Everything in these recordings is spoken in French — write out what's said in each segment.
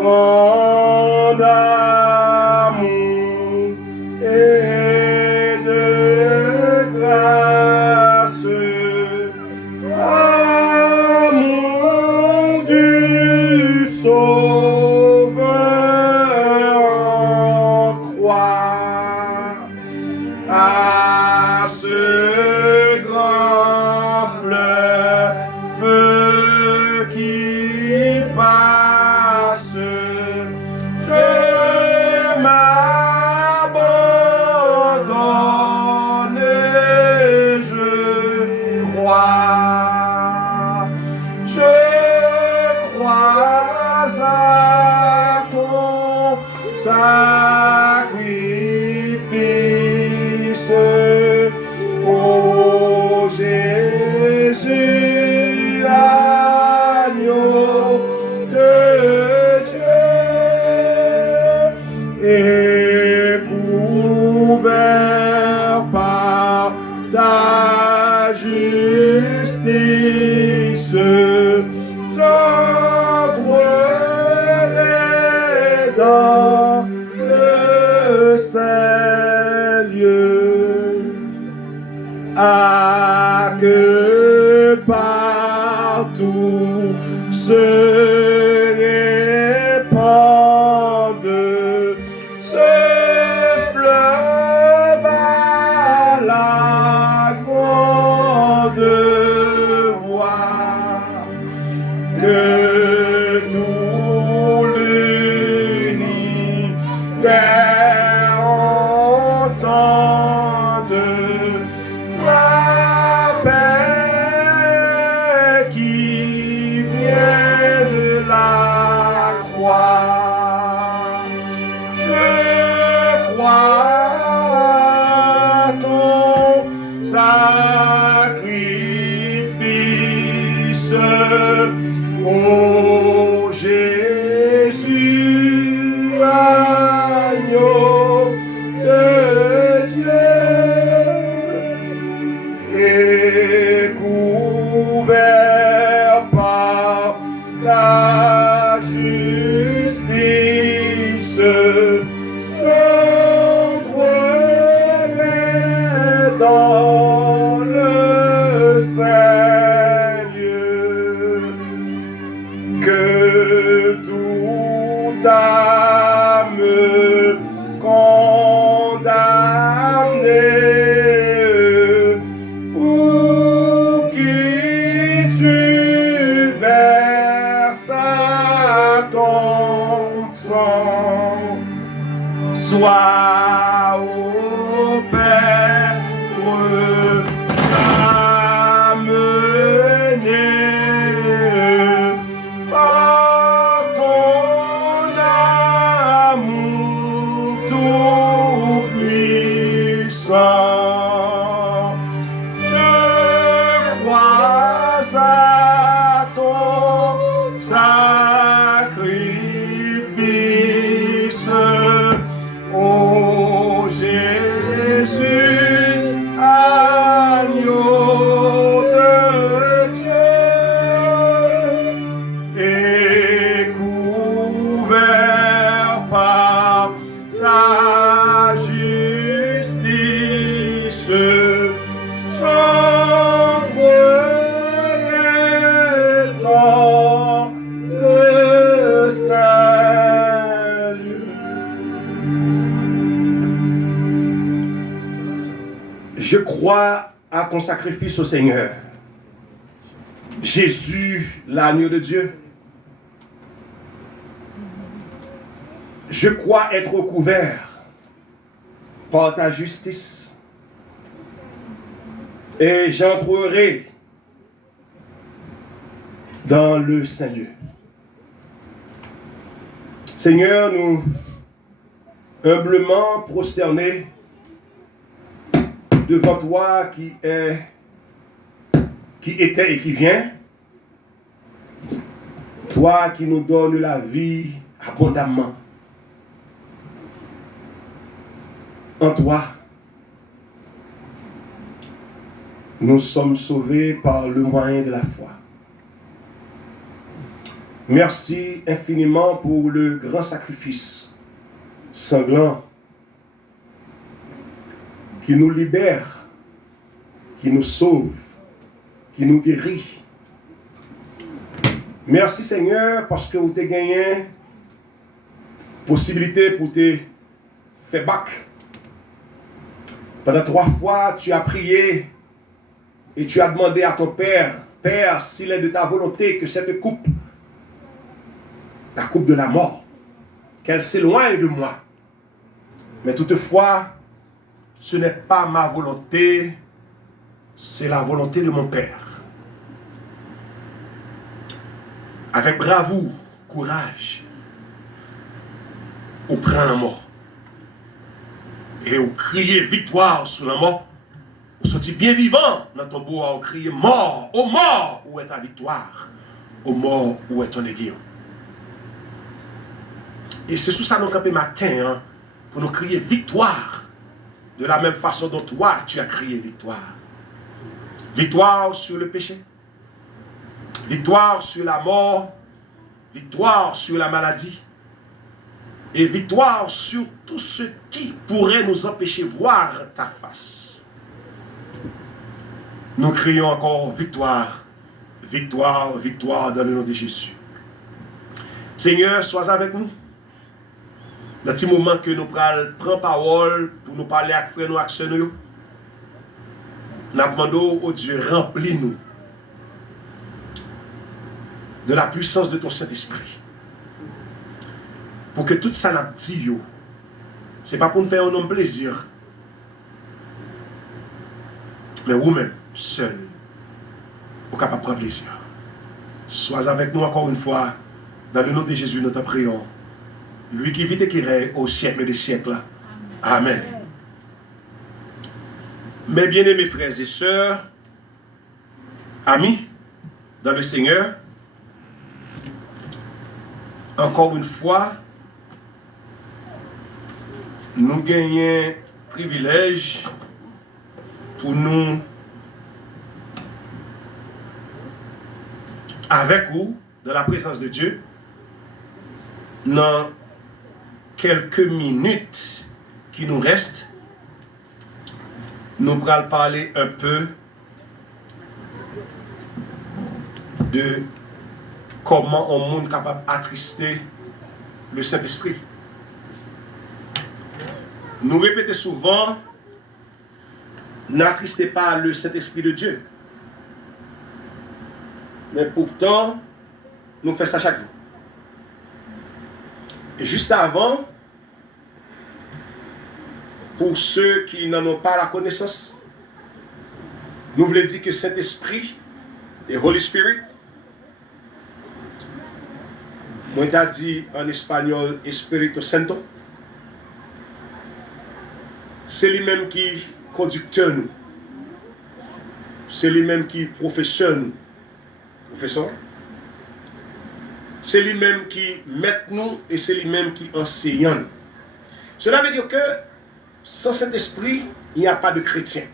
torrent d'amour et de grâce, amour du Sauveur en croix, à ce grand fleuve qui passe, je m'abandonne et je crois à ton sacrifice, ô Jésus, agneau de Dieu, et couvert par ta justice, j'entrerai dans le saint lieu. Ah, que partout se répande ce fleuve à la grande voix, que tout l'univers entende la paix qui vient de la croix. Je crois à ton sacrifice, ô Jésus, agneau de Dieu, et couvert par ta justice, j'entrerai dans le saint lieu. Que toute âme condamnée, pour qui tu verses ton sang, soit au Père amenée par ton amour tout puissant. Je crois à ton sacrifice, ô Jésus, agneau de Dieu, et couvert par ta justice, j'entrerai dans le saint lieu. Je crois à ton sacrifice au Seigneur. Jésus, l'agneau de Dieu. Je crois être couvert par ta justice. Et j'entrerai dans le saint lieu. Seigneur, nous humblement prosternés devant toi qui était et qui vient, toi qui nous donnes la vie abondamment. En toi, nous sommes sauvés par le moyen de la foi. Merci infiniment pour le grand sacrifice sanglant qui nous libère, qui nous sauve, qui nous guérit. Merci Seigneur parce que vous avez gagné possibilité pour te faire bac. Pendant 3 fois, tu as prié et tu as demandé à ton Père, Père, s'il est de ta volonté que cette coupe, la coupe de la mort, qu'elle s'éloigne de moi. Mais toutefois, ce n'est pas ma volonté, c'est la volonté de mon Père. Avec bravoure, courage, on prend la mort. Et on crie victoire sur la mort. On sortit bien vivant dans ton bois, on crie mort, ô mort, où est ta victoire? Ô mort, où est ton aiguillon? Et c'est sous ça nous campons matin, hein, pour nous crier victoire, de la même façon dont toi tu as crié victoire. Victoire sur le péché, victoire sur la mort, victoire sur la maladie, et victoire sur tout ce qui pourrait nous empêcher de voir ta face. Nous crions encore victoire, victoire, victoire dans le nom de Jésus. Seigneur, sois avec nous. Dans ce moment que nous prenons parole pour nous parler avec frères, nous, avec sœurs, nous demandons au Dieu, remplis-nous de la puissance de ton Saint-Esprit. Pour que tout ça n'a dit, ce n'est pas pour nous faire un homme plaisir, mais vous-même, seul, vous êtes capable de prendre plaisir. Sois avec nous encore une fois, dans le nom de Jésus, nous te prions. Lui qui vit et qui règne au siècle des siècles. Amen. Mes bien-aimés frères et sœurs, amis dans le Seigneur, encore une fois, nous gagnons privilège pour nous, avec vous, dans la présence de Dieu, dans quelques minutes qui nous restent, nous allons parler un peu de comment on monde capable d'attrister le Saint-Esprit. Nous répétons souvent, n'attristez pas le Saint-Esprit de Dieu. Mais pourtant, nous faisons ça chaque jour. Et juste avant, pour ceux qui n'en ont pas la connaissance, nous voulons dire que Saint-Esprit et Holy Spirit, moi j'ai dit en espagnol Espíritu Santo, c'est lui-même qui conducteur nous, c'est lui-même qui professeur nous, professeur. C'est lui-même qui met nous et c'est lui-même qui enseigne. Cela veut dire que sans cet esprit, il n'y a pas de chrétien.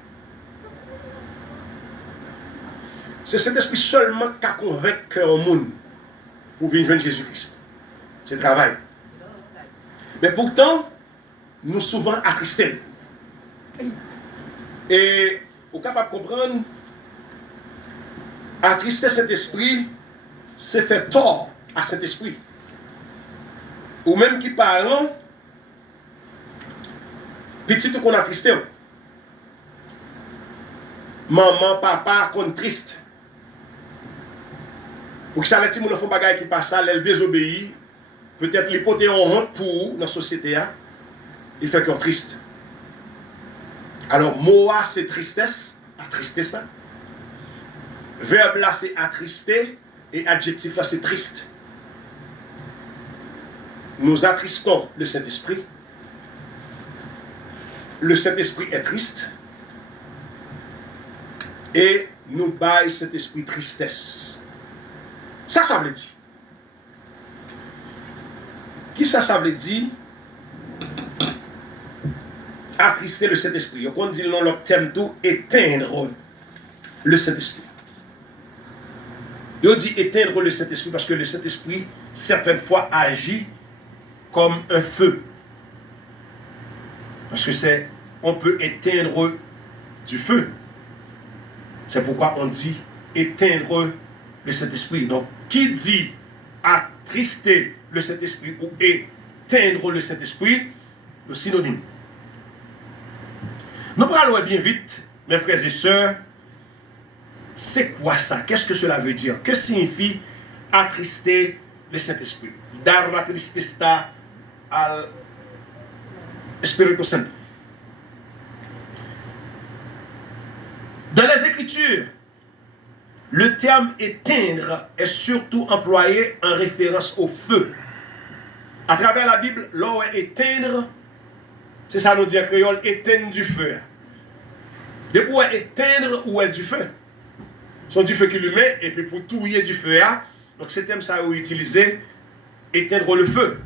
C'est cet esprit seulement qui a convaincu au monde pour venir joindre Jésus-Christ. C'est le travail. Mais pourtant, nous souvent attristés. Et au capable de comprendre, attrister cet esprit, c'est faire tort à cet esprit. Ou même qui parlent, petit qu'on a tristé. Maman, papa, qu'on triste. Ou que ça va être mon enfant bagaille qui passe ça, elle désobéit. Peut-être l'hypothèse en honte pour dans la société, il fait qu'on triste. Alors, moa c'est tristesse, attrister ça. Verbe là c'est attrister et adjectif là c'est triste. Nous attristons le Saint-Esprit. Le Saint-Esprit est triste. Et nous baillons cet esprit tristesse. Ça veut dire. Qui ça veut dire? Attrister le Saint-Esprit. On dit non, le thème tout, éteindre le Saint-Esprit. Il dit éteindre le Saint-Esprit parce que le Saint-Esprit, certaines fois, agit comme un feu. Parce que on peut éteindre du feu. C'est pourquoi on dit éteindre le Saint-Esprit. Donc, qui dit attrister le Saint-Esprit ou éteindre le Saint-Esprit, le synonyme. Nous parlons bien vite, mes frères et sœurs, c'est quoi ça? Qu'est-ce que cela veut dire? Que signifie attrister le Saint-Esprit? Dar la tristesta al Espíritu Santo. Dans les Écritures, le terme éteindre est surtout employé en référence au feu. À travers la Bible, l'eau est éteindre, c'est ça nous dit en créole, éteindre du feu. Depuis où est éteindre ou est du feu. Sont du feu qui lui met, et puis pour tout y est du feu. Donc ce terme ça est utilisé, éteindre le feu.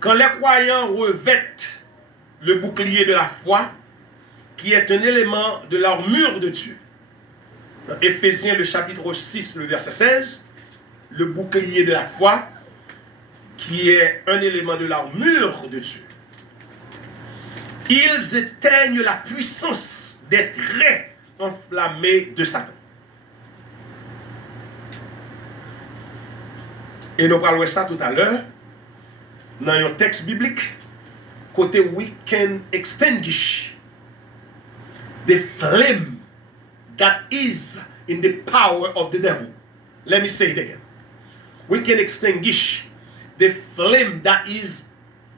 Quand les croyants revêtent le bouclier de la foi, qui est un élément de l'armure de Dieu. Dans Éphésiens, le chapitre 6, le verset 16, le bouclier de la foi, qui est un élément de l'armure de Dieu. Ils éteignent la puissance des traits enflammés de Satan. Et nous parlons de ça tout à l'heure, dans un texte biblique, côté we can extinguish the flame that is in the power of the devil. Let me say it again. We can extinguish the flame that is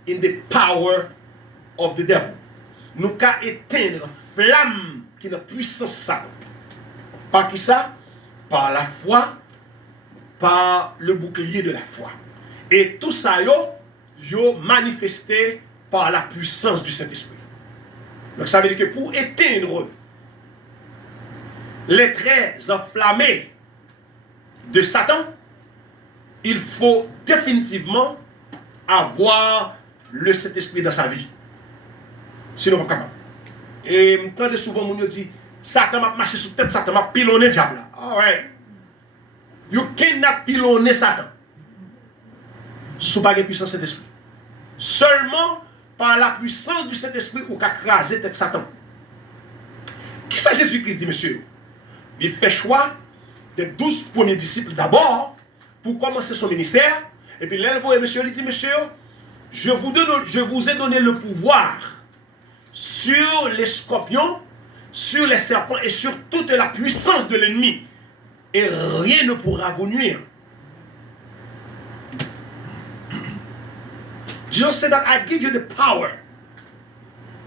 in the power of the devil. Nous pouvons éteindre flamme qui est la puissance Satan. Par qui ça? Par la foi, par le bouclier de la foi. Et tout ça, yo manifesté par la puissance du Saint-Esprit. Donc ça veut dire que pour éteindre les traits enflammés de Satan, il faut définitivement avoir le Saint-Esprit dans sa vie. Sinon, pas capable. Et quand souvent, on dit, Satan m'a marché sous tête, Satan m'a pilonné le diable. All right. You cannot pilonner Satan. Sous pas de puissance de Saint-Esprit. Seulement par la puissance du Saint-Esprit ou qu'a crasé tête Satan. Qui ça Jésus-Christ dit, monsieur? Il fait choix des 12 premiers disciples d'abord pour commencer son ministère. Et puis là, monsieur, il dit, monsieur, je vous ai donné le pouvoir sur les scorpions, sur les serpents et sur toute la puissance de l'ennemi. Et rien ne pourra vous nuire. Jesus said that I give you the power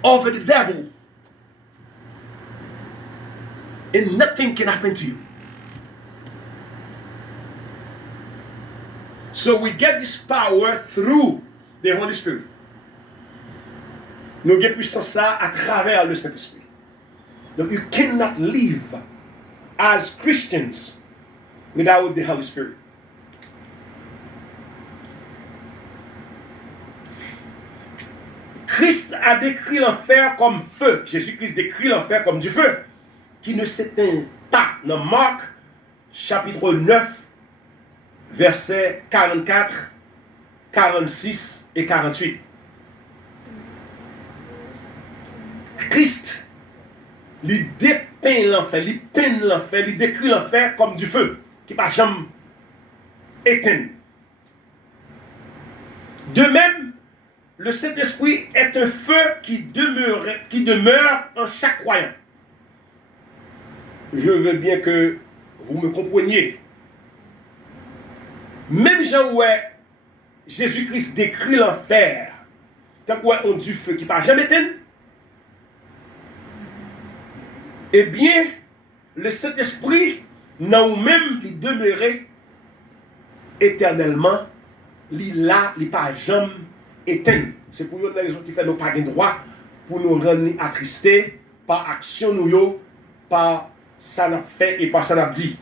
over the devil. And nothing can happen to you. So we get this power through the Holy Spirit. Nous avons puissance ça à travers le Saint-Esprit. Donc you cannot live as Christians without the Holy Spirit. Christ a décrit l'enfer comme feu. Jésus-Christ décrit l'enfer comme du feu qui ne s'éteint pas. Dans Marc, chapitre 9, versets 44, 46 et 48. Christ, il dépeint l'enfer, il peint l'enfer, il décrit l'enfer comme du feu qui ne va jamais éteindre. De même, le Saint-Esprit est un feu qui demeure en chaque croyant. Je veux bien que vous me compreniez. Même Jean où Jésus-Christ décrit l'enfer, tant qu'on du feu qui ne va jamais éteindre, eh bien, le Saint-Esprit, dans nous-mêmes, il demeurait éternellement, il là, il pas jamais éteint. C'est pour une raison qui fait nous pas de droit pour nous rendre attristés par action nous, par ça n'a fait et par ça n'a dit.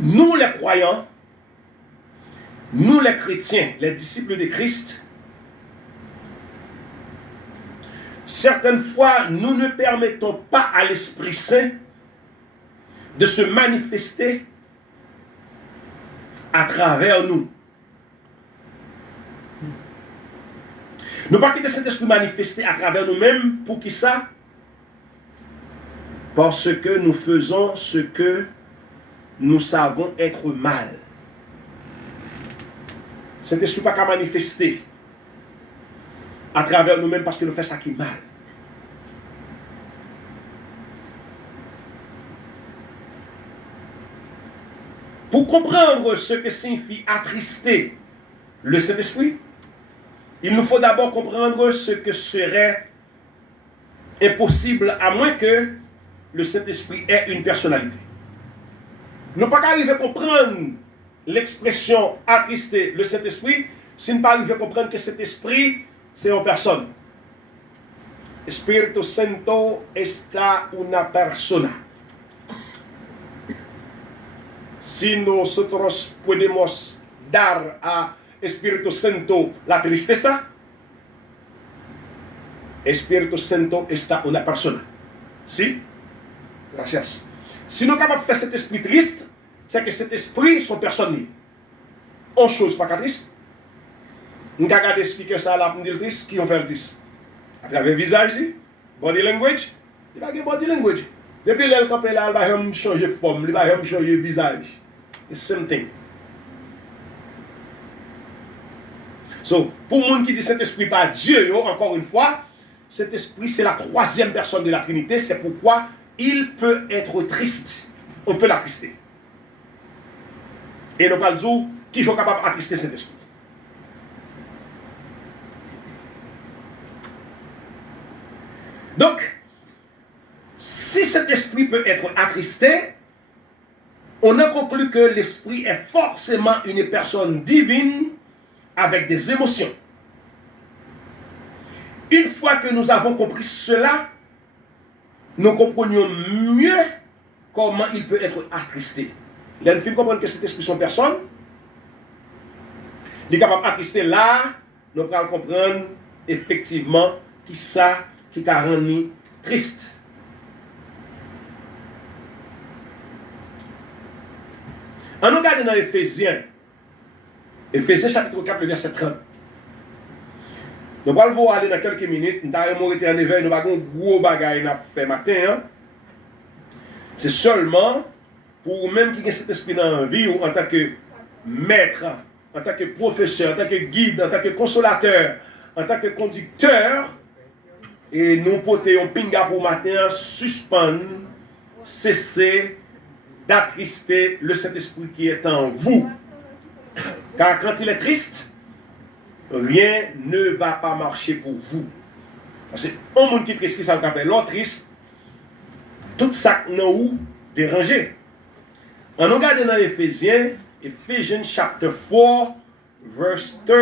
Nous les croyants, nous les chrétiens, les disciples de Christ, certaines fois, nous ne permettons pas à l'Esprit Saint de se manifester à travers nous. Ne pas quitter cet esprit manifesté à travers nous-mêmes. Pour qui ça? Parce que nous faisons ce que nous savons être mal. Cet esprit pas qu'à manifester à travers nous-mêmes parce que nous faisons ça qui est mal. Pour comprendre ce que signifie attrister le Saint-Esprit, il nous faut d'abord comprendre ce que serait impossible à moins que le Saint-Esprit ait une personnalité. Nous ne pouvons pas arriver à comprendre l'expression attrister le Saint-Esprit si nous ne pouvons pas arriver à comprendre que cet esprit, c'est une personne. Espíritu Santo está una persona. Si nosotros podemos dar a Espíritu Santo la tristeza, Espíritu Santo está una persona. ¿Sí? Gracias. Si nous sommes capables de faire cet esprit triste, c'est que cet esprit, son personne. On chose pas triste. Nous avons regardé speaker ça là, nous triste, qui ont fait le triste. À travers le visage, body language, il va avoir body language. Depuis là, quand il va changer de forme, il va changer de visage. It's the same thing. So, pour les gens qui disent cet esprit par Dieu, encore une fois, cet esprit c'est la troisième personne de la Trinité, c'est pourquoi il peut être triste. On peut l'attrister. Et nous parlons dire qui est capable d'attrister cet esprit. Donc, si cet esprit peut être attristé, on a conclu que l'esprit est forcément une personne divine avec des émotions. Une fois que nous avons compris cela, nous comprenions mieux comment il peut être attristé. L'un fait comprendre que cet esprit est une personne. Il est capable d'attrister là, nous allons comprendre effectivement qui ça qui t'a rendu triste. En nous regardant dans Éphésiens chapitre 4, le verset 30. Nous allons aller dans quelques minutes. Nous allons été en éveil, nous allons gros bagaille à faire matin. Hein? C'est seulement pour même qui a cet esprit dans la vie, en tant que maître, en tant que professeur, en tant que guide, en tant que consolateur, en tant que conducteur, et nous porter un pinga pour matin, suspendre, cesser d'attrister le Saint-Esprit qui est en vous. Car quand il est triste, rien ne va pas marcher pour vous. Parce que un monde qui est triste, ça va faire l'autre triste, tout ça nous dérangé. En regardant dans Éphésiens, Ephesians chapter 4, verse 30.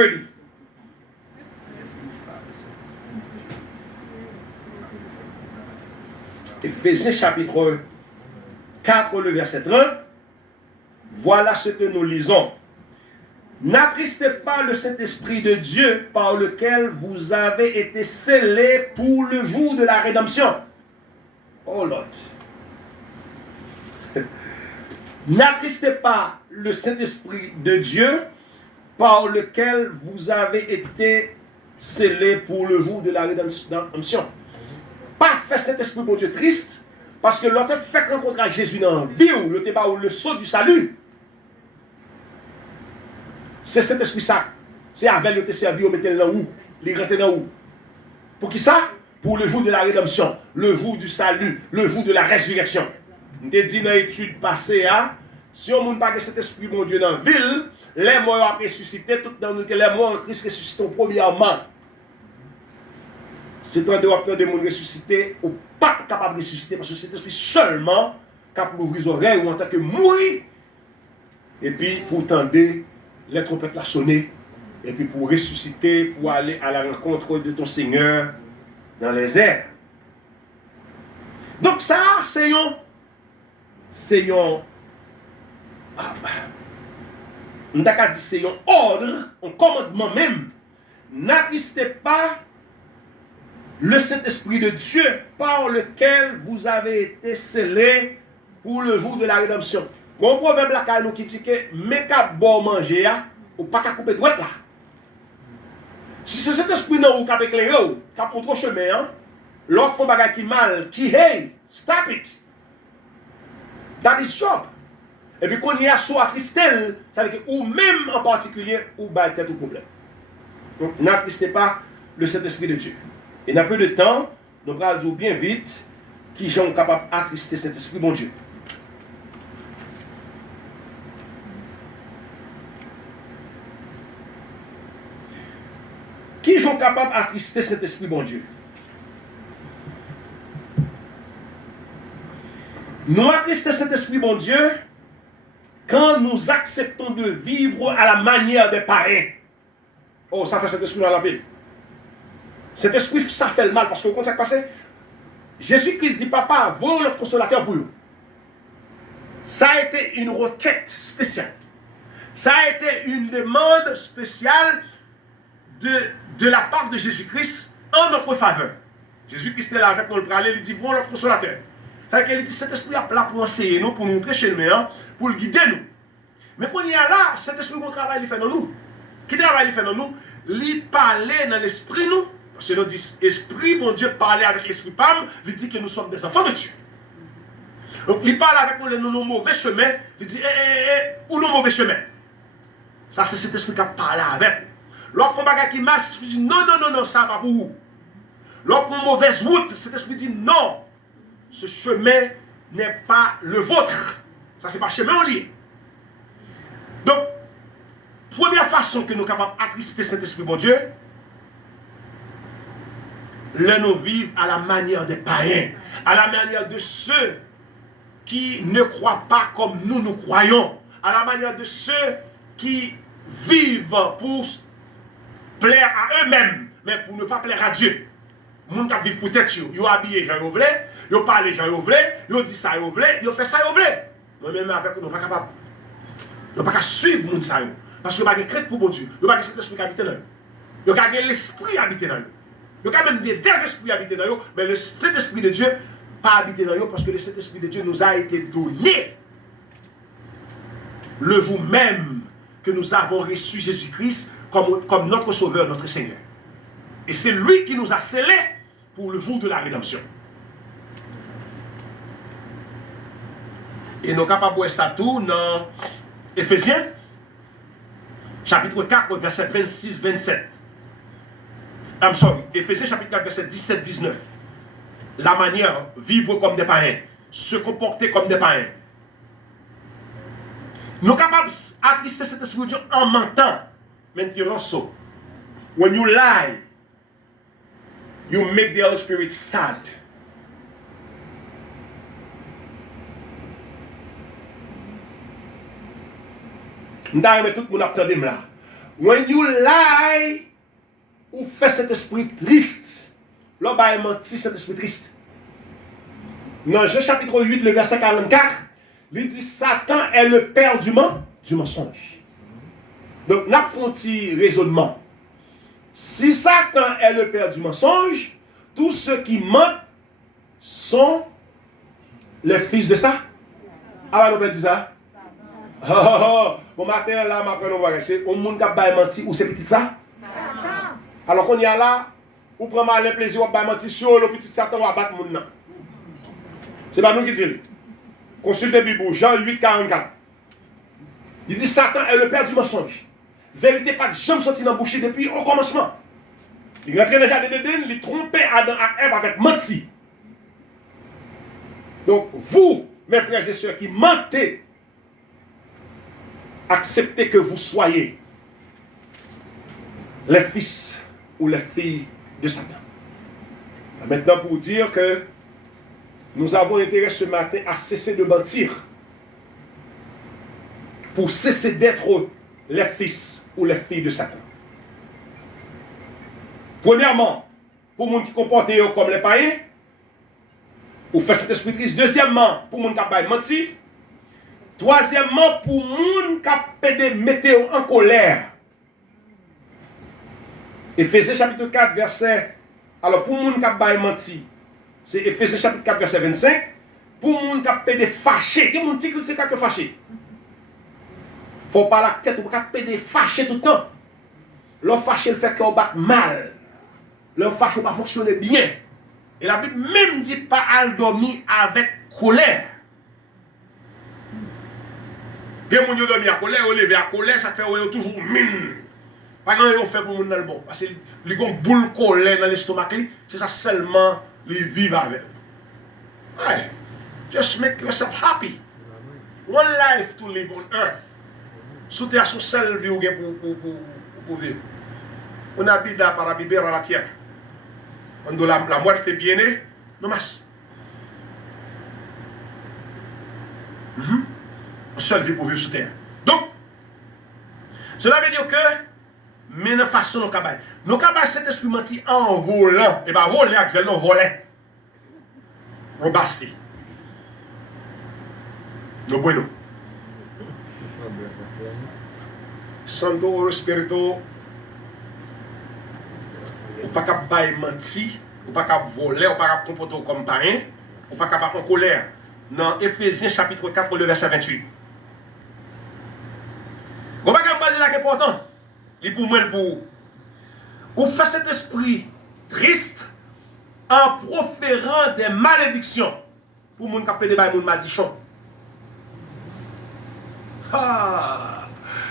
Éphésiens chapitre 4, le verset 30. Voilà ce que nous lisons. N'attristez pas le Saint-Esprit de Dieu par lequel vous avez été scellés pour le jour de la rédemption. Oh Lord. N'attristez pas le Saint-Esprit de Dieu par lequel vous avez été scellés pour le jour de la rédemption. Pas faire cet esprit pour Dieu triste, parce que l'autre fait rencontrer Jésus dans la vie, ou le saut du salut. C'est cet esprit ça. C'est avec le servi, on mettait là où? Les rentrés dans où? Pour qui ça? Pour le jour de la rédemption, le jour du salut, le jour de la résurrection. On te dit dans l'étude passée, si on ne pas de cet esprit, mon Dieu, dans la ville, les morts ont ressuscité, tout dans nous, que les morts en Christ ressuscitent premièrement. C'est un de gens ressuscités ou pas capable de ressusciter parce que cet esprit seulement capable d'ouvrir les oreilles ou en tant que mourir. Et puis pour tendre les trompettes la sonner. Et puis pour ressusciter, pour aller à la rencontre de ton Seigneur dans les airs. Donc ça, c'est un nous avons dit c'est un ordre, un commandement même. N'attristez pas le Saint-Esprit de Dieu par lequel vous avez été scellés pour le jour de la rédemption. Mon proverbe là, nous qui dit que mais qu'à bon manger, ou pas qu'à couper droite là. Si c'est cet esprit là ou qu'à éclairer, qu'à montre chemin, l'autre font bagage qui mal, qui hey, stop it. That is job. Et puis quand il y a soit attristel, ça veut dire que ou même en particulier, ou bah tête au problème. Donc n'attristez pas le Saint-Esprit de Dieu. Et dans peu de temps, nous allons dire bien vite qui sont capables d'attrister cet esprit, bon Dieu. Qui sont capables d'attrister cet esprit, bon Dieu? Nous attrister cet esprit, bon Dieu, quand nous acceptons de vivre à la manière des païens. Oh, ça fait cet esprit dans la Bible. Cet esprit, ça fait le mal, parce que quand ça passe, Jésus-Christ dit, papa, voilà notre consolateur pour vous. Ça a été une requête spéciale. Ça a été une demande spéciale de la part de Jésus-Christ en notre faveur. Jésus-Christ est là avec nous, le parler, il dit, voilà notre consolateur. Ça veut dire qu'il dit, cet esprit est là pour enseigner nous, pour nous montrer chez le meilleur, pour le guider nous. Mais quand il y a là, cet esprit, mon travail, il fait dans nous. Qui travaille, il fait dans nous? Il parle dans l'esprit, nous. Parce que nous dit, esprit, mon Dieu, parler avec l'esprit Pam, il dit que nous sommes des enfants de Dieu. Donc, il parle avec nous, nos mauvais chemins, il dit, où nos mauvais chemins? Ça, c'est cet esprit qui parle avec. Lorsqu'on fait bagage qui marche, cet esprit dit, non, ça va pour vous. Lorsqu'on fait mauvaise route, cet esprit dit, non, ce chemin n'est pas le vôtre. Ça, c'est pas chemin en lié. Donc, première façon que nous sommes capables d'attrister cet esprit, bon Dieu, nous vivons à la manière des païens, à la manière de ceux qui ne croient pas comme nous croyons, à la manière de ceux qui vivent pour plaire à eux-mêmes, mais pour ne pas plaire à Dieu. Les gens qui vivent pour tête, ils ont habillé, ils ont voulu, ils ont parlé, ils ont voulu, ils ont dit ça, ils ont voulu, ils ont fait ça, ils ont voulu. Nous-mêmes, avec nous, nous ne sommes pas capables. Nous ne sommes pas suivre les gens. Parce que nous n'avons pas de crête pour bon Dieu. Nous n'avons pas cet esprit qui habite dans eux. Nous n'avons pas l'esprit habité dans eux. Nous n'avons même des esprits habités dans eux, mais le Saint-Esprit de Dieu pas habité dans eux parce que le Saint-Esprit de Dieu nous a été donné le jour même que nous avons reçu Jésus-Christ comme notre Sauveur, notre Seigneur. Et c'est lui qui nous a scellés pour le jour de la rédemption. Et nous sommes capables de voir ça tout dans Éphésiens, chapitre 4, verset 26-27. I'm sorry, Éphésiens chapitre 4, verset 17-19. La manière, vivre comme des païens, se comporter comme des païens. Nous sommes capables d'attrister cet esprit de Dieu en mentant. Maintenant, so, when you lie, you make the Holy Spirit sad. Nous avons tout le monde attendre là. When you lie, ou fait cet esprit triste. Là, bah, il mentit cet esprit triste. Dans Jean chapitre 8, le verset 44, il dit Satan est le père du mensonge. Donc, nous avons un petit raisonnement. Si Satan est le père du mensonge, tous ceux qui mentent sont les fils de ça. Ah, on peut dire ça? Bon matin, là, on va rester. Au monde qui a menti, ou c'est petit ça? Alors qu'on y a là, ou prend mal le plaisir, on va mentir sur le petit Satan, on va battre le monde. C'est pas nous qui disons. Consultez Bible, Jean 8, 44. Il dit Satan est le père du mensonge. Vérité pas de jamais sorti dans la bouche depuis au commencement. Il rentrait dans le jardin d'Éden, il trompait Adam et Ève avec menti. Donc, vous, mes frères et sœurs qui mentez, acceptez que vous soyez les fils ou les filles de Satan. Maintenant, pour dire que nous avons intérêt ce matin à cesser de mentir, pour cesser d'être les fils ou les filles de Satan. Premièrement, pour les gens qui comportent comme les païens, ou faire cet esprit triste. Deuxièmement, pour les gens qui ont menti. Troisièmement, pour moun qui mettre en colère. Éphésiens chapitre 4, verset. Alors, pour moun qui menti, c'est Éphésiens chapitre 4, verset 25. Pour moun qui fâché, il y a moun qui est fâché. Faut pas la tête, ou pas fâché tout le temps. Le fâché, le fait qu'on bat mal. Le fâché va pas fonctionner bien. Et la Bible même dit pas à dormir avec colère. Bien moun yo dormi à colère, ou levé à colère, ça fait ou toujours mine. Pas grand yon fait pour moun dans le bon. Parce que les gon boule colère dans l'estomac, c'est ça seulement les vivre avec. Ouais. Just make yourself happy. One life to live on earth. Sous terre, sous seul vie pour vivre. On habite là par habiter à la terre. On doit la mort est bien née, non mas. On seule vie pour vivre sur terre. Donc, cela veut dire que, mais de façon nos cabanes. Nos cabanes, cet esprit menti en volant. Et bien, voler, Axel, non, voler. Robasti. No bueno. Santo Espírito, ou pas capable de mentir, ou pas capable de voler, ou pas capable de comporter comme parrain, ou pas capable de en colère. Dans Éphésiens chapitre 4, le verset 28. Vous ne pouvez pas dire là qui est important. Il pour moi, pour vous. Vous faites cet esprit triste en proférant des malédictions. Pour les gens qui ont des malédictions.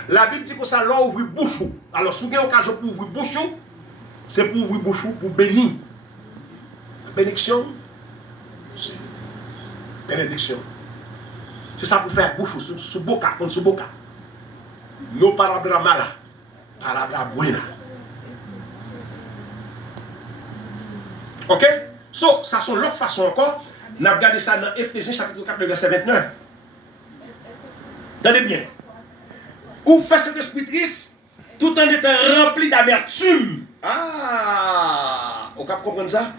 La Bible dit que ça l'a ouvert bouche. Alors, si vous avez l'occasion pour ouvrir bouche, c'est pour ouvrir bouche pour bénir. La bénédiction, c'est bénédiction. C'est ça pour faire bouche sous boca, contre sous boca. No palabra mala, palabra buena. Ok? So, ça sont l'autre façon encore. On a regardé ça dans Éphésiens chapitre 4, verset 29. Tenez bien. Ou fait cet esprit triste tout en étant rempli d'amertume. Ah! On peut comprendre ça?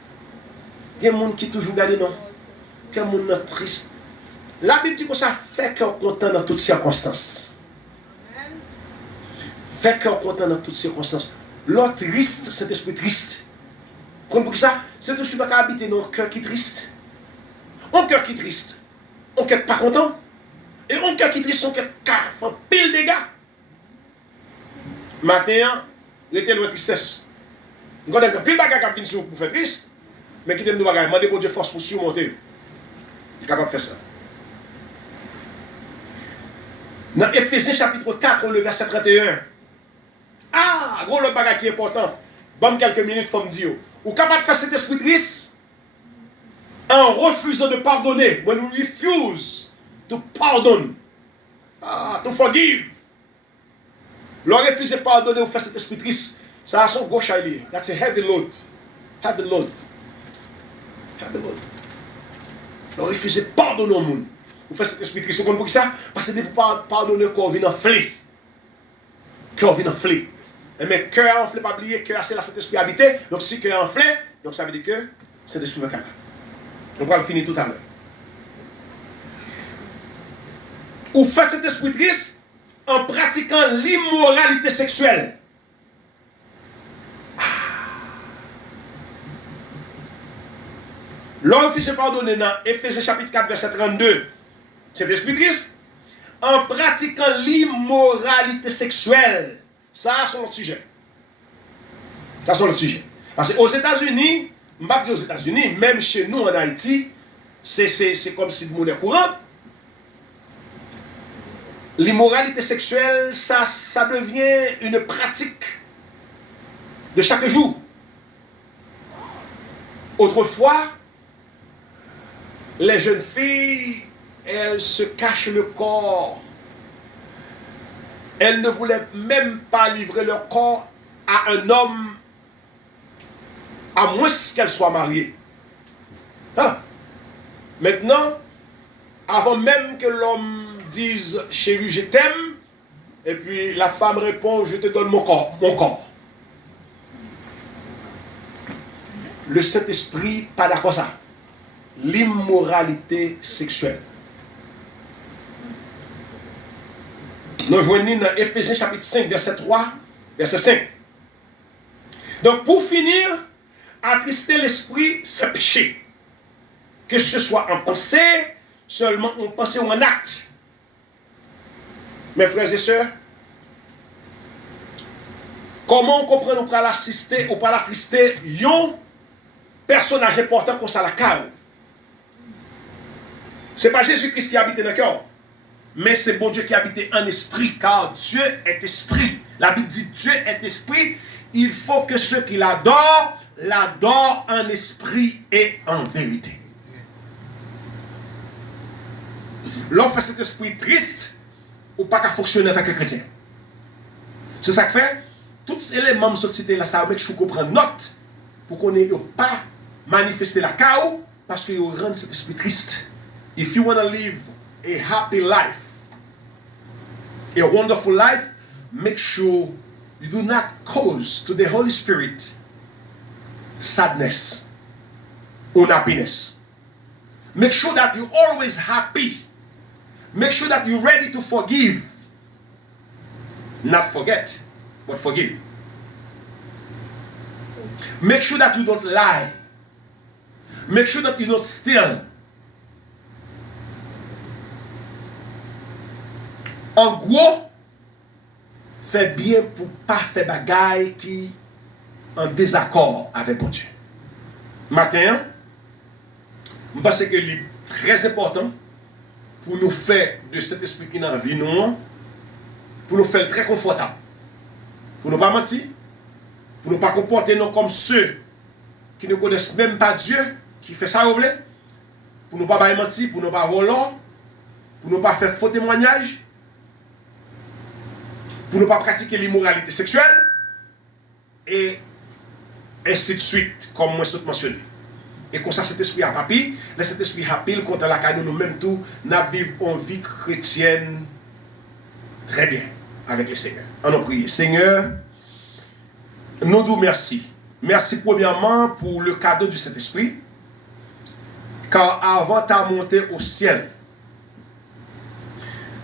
Il y a des gens qui toujours gardent non. Il y a des gens qui sont tristes. La Bible dit que ça fait cœur content dans toutes circonstances. Fait cœur content dans toutes circonstances. L'autre triste, cet esprit triste. Vous comprenez ça? C'est tout ce qui va habiter dans un cœur qui est triste. Un cœur qui est triste. Un cœur pas content. Et un cœur qui est triste, un cœur qui fait pile de dégâts. Matin, il était loin de tristesse. Vous avez pile de bagages qui viennent sur pour faire triste. Mais qui t'aime de bagages, demandez pour Dieu force pour surmonter. Il est capable de faire ça. Dans Éphésiens chapitre 4, le verset 31. Ah, gros le bagage qui est important. Bon, quelques minutes, il faut me dire. Vous êtes capable de faire cet esprit triste en refusant de pardonner. When we refuse to pardon, to forgive. Le refuser de pardonner ou faire cet esprit triste, ça a son gros chalier. That's a heavy load. Heavy load. Heavy load. Le refuser de pardonner au monde. Vous faites cet esprit triste. Vous comprenez ça? Parce que pour pardonner, qu'on vient enflé. Qu'on vient enflé. Mais cœur enflé, pas oublier, cœur c'est là cet esprit habité. Donc si cœur enflé, donc ça veut dire que c'est l'esprit va calme. On va le finir tout à l'heure. Ou faites cet esprit triste en pratiquant l'immoralité sexuelle. L'homme fait pardonner dans Éphésiens chapitre 4, verset 32. Cet esprit triste en pratiquant l'immoralité sexuelle. Ça, c'est notre sujet. Ça, c'est notre sujet. Parce qu'aux États-Unis, je ne vais pas dire aux États-Unis, même chez nous en Haïti, c'est comme si le monde est courant. L'immoralité sexuelle, ça devient une pratique de chaque jour. Autrefois, les jeunes filles, elles se cachent le corps. Elles ne voulaient même pas livrer leur corps à un homme, à moins qu'elles soient mariées. Hein? Maintenant, avant même que l'homme dise « chérie, je t'aime », et puis la femme répond « je te donne mon corps ». Le Saint-Esprit, pas d'accord ça. L'immoralité sexuelle. Nous venons dans Éphésiens chapitre 5, verset 3, verset 5. Donc pour finir, attrister l'esprit, c'est péché. Que ce soit en pensée, seulement en pensée ou en acte. Mes frères et sœurs, comment on comprend ou pas l'assister ou pas l'attrister un personnage important comme ça la cave? Ce n'est pas Jésus-Christ qui habite dans le cœur, mais c'est bon Dieu qui habite en esprit, car Dieu est esprit. La Bible dit Dieu est esprit. Il faut que ceux qui l'adorent en esprit et en vérité. L'offre cet esprit triste ou pas qu'à fonctionner en tant que chrétien. C'est ça que fait. Tous ces éléments de cette cité là, ça va que je comprends note pour qu'on n'ait pas manifesté la chaos parce que vous rend cet esprit triste. If you want to live a happy life, a wonderful life, make sure you do not cause to the Holy Spirit sadness, unhappiness. Make sure that you're always happy. Make sure that you're ready to forgive. Not forget, but forgive. Make sure that you don't lie. Make sure that you don't steal. En gros, fais bien pour ne pas faire bagaille qui en désaccord avec mon Dieu. Matin, je pense que c'est très important pour nous faire de cet esprit qui est dans la vie, pour nous faire très confortable. Pour ne pas mentir, pour ne pas comporter nous comme ceux qui ne connaissent même pas Dieu, qui fait ça au blé, pour ne pas mentir, pour ne pas voler, pour ne pas faire faux témoignage, pour ne pas pratiquer l'immoralité sexuelle, et ainsi de suite, comme moi je mentionné. Et comme ça, cet esprit a papi, cet esprit a pile contre la caille, nous-mêmes tout, nous vivons une vie chrétienne très bien avec le Seigneur. On a prié. Seigneur, nous disons merci. Merci premièrement pour le cadeau du Saint-Esprit, car avant ta montée au ciel,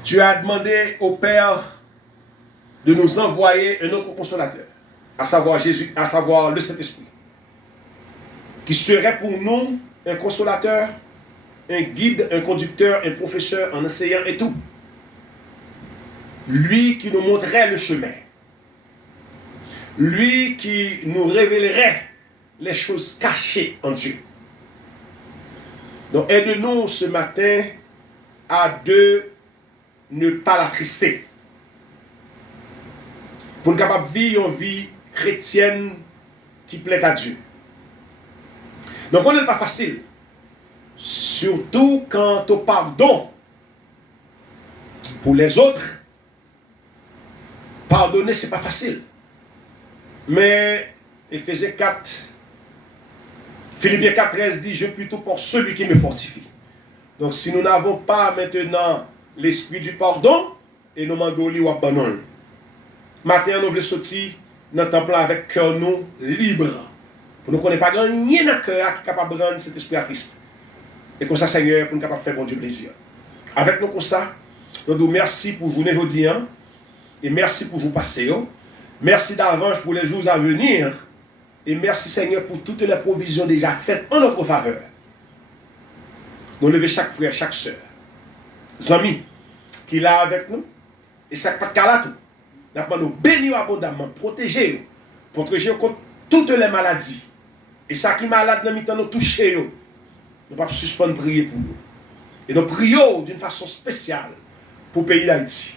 tu as demandé au Père de nous envoyer un autre consolateur, à savoir Jésus, à savoir le Saint-Esprit, qui serait pour nous un consolateur, un guide, un conducteur, un professeur, un enseignant et tout. Lui qui nous montrerait le chemin. Lui qui nous révélerait les choses cachées en Dieu. Donc aide-nous ce matin à ne pas l'attrister. Pour nous capables de vivre une vie chrétienne qui plaît à Dieu. Donc on n'est pas facile. Surtout quant au pardon pour les autres. Pardonner, ce n'est pas facile. Mais Éphésiens 4, Philippiens 4, 13 dit, je prie tout pour celui qui me fortifie. Donc si nous n'avons pas maintenant l'esprit du pardon, et nous demandons ou abandonnons. Matin, nous voulons sortir dans le temple avec cœur nous libre. Pour nous connaître pas grand rien dans le cœur qui est capable de rendre cet esprit triste. Et comme ça, Seigneur, pour nous capable de faire bon Dieu plaisir. Avec nous comme ça, nous disons merci pour vous aujourd'hui. Et merci pour vous passer. Merci d'avance pour les jours à venir. Et merci Seigneur pour toutes les provisions déjà faites en notre faveur. Nous levons chaque frère, chaque soeur, amis qui est là avec nous. Et chaque pas de cas tout. Nous bénir abondamment, protéger contre toutes les maladies. Et ça qui est malade, nous toucher. Nous ne pouvons pas suspendre prier pour nous. Et nous prions d'une façon spéciale pour le pays d'Haïti.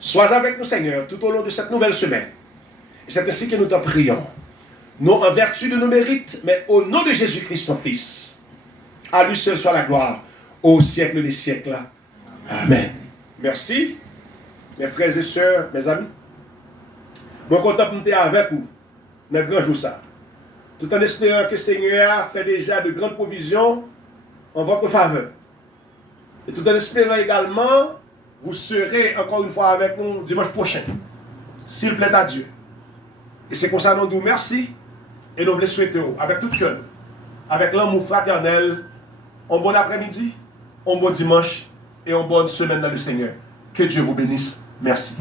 Sois avec nous, Seigneur, tout au long de cette nouvelle semaine. Et c'est ainsi que nous te prions. Non en vertu de nos mérites, mais au nom de Jésus-Christ, ton Fils. À lui seul soit la gloire, au siècle des siècles. Amen. Merci, mes frères et sœurs, mes amis. Bon content de être avec vous dans le grand jour ça. Tout en espérant que le Seigneur a fait déjà de grandes provisions en votre faveur. Et tout en espérant également, vous serez encore une fois avec nous dimanche prochain, s'il plaît à Dieu. Et c'est pour ça que nous disons merci et nous voulons souhaiter avec tout cœur, avec l'amour fraternel, un bon après-midi, un bon dimanche et une bonne semaine dans le Seigneur. Que Dieu vous bénisse. Merci.